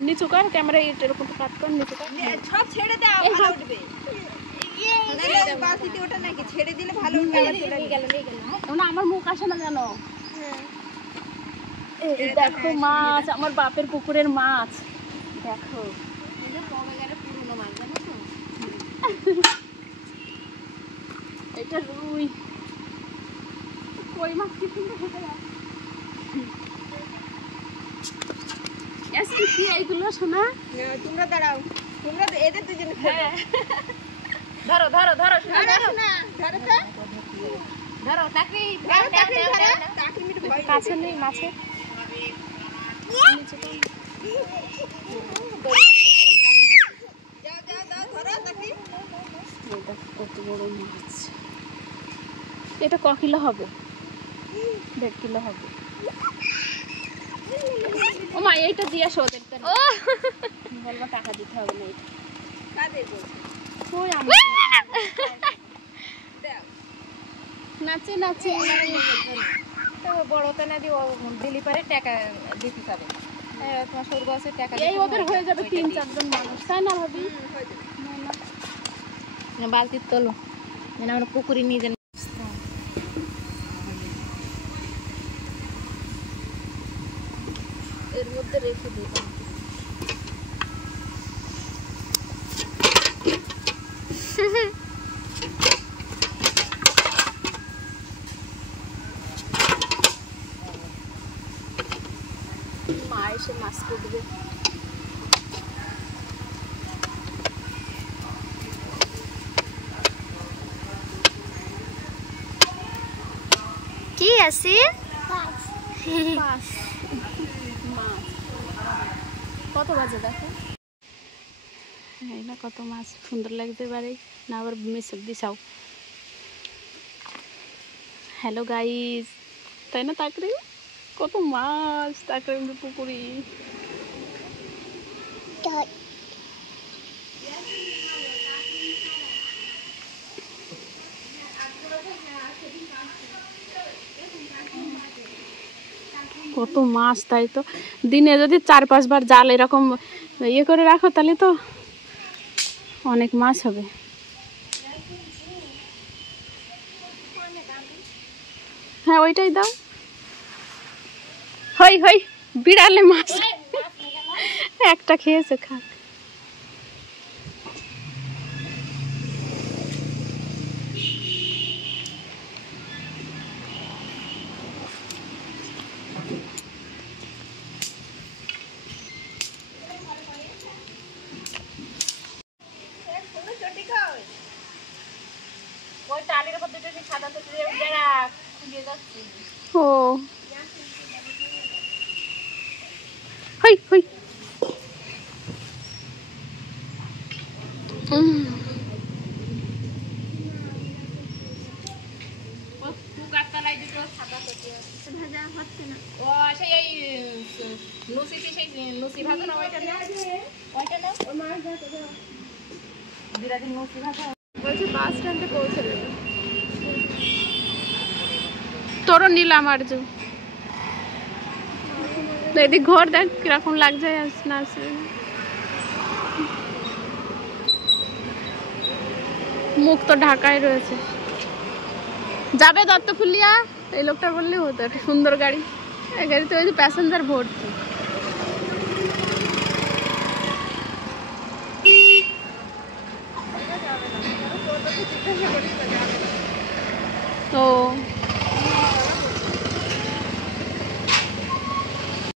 নিচু কর ক্যামেরা এরকম কাট কর নিচু কর সব ছেড়ে দাও ভালো উঠবে বালতিতে ওটা নাকি ছেড়ে দিলে ভালো উঠবে নিয়ে গেল না আমার মুখ আসে না জানো এই দেখো মাছ আমার বাপের পুকুরের মাছ দেখো পুরনো মাছ জানো তো এটা রুই কই মাছ কি সুন্দর হতে যায় কি এইগুলো শোনা তোমরা দাঁড়াও তোমরা এদের দুজনে ধরো ধরো ধরো ধরো না ধরো তো ধরো তাকি কাছে নেই মাছে কত বড় মাছ এটা ক কিলো হবে 1.5 কিলো হবে ও মা এইটা দিয়ে আসো ওদেরটা বলবা টাকা দিতে হবে না এটা কাদের বলছো কই আমি নাচে নাচে তো বড় কানা দি দিলি পারে টাকা দিতে পারে তোমার সরু আছে টাকা এই ওদের হয়ে যাবে 3-4 জন মানুষ তাই না ভাবি না বালতি তোলো মানে আমরা পুকুরে নিয়ে যাই এর মধ্যে রেখে দিই মা এসে মাছ কুটবে কি আছে কত বাজে দেখো এই না কত মাছ সুন্দর লাগতে পারে না আবার মিশক দিছাও হ্যালো গাইস তাই না তাকরে কত মাছ তাকরে পুকুরি কত মাছ তাই তো দিনে যদি 4-5 বার জাল এরকম ইয়ে করে রাখো তাহলে তো অনেক মাছ হবে হ্যাঁ ওইটাই দাও হই হই বিড়ালে মাছ একটা খেয়েছে খা ও হই হই তোরও নিলাম আর যে এদিক ঘর দেখ কিরকম লাগছে না মুখ তো ঢাকায় রয়েছে যাবে দত্তফুলিয়া এই লোকটা বললেই হতো একটা সুন্দর গাড়ি এই গাড়িতে ওই যে প্যাসেঞ্জার ভর্তি ও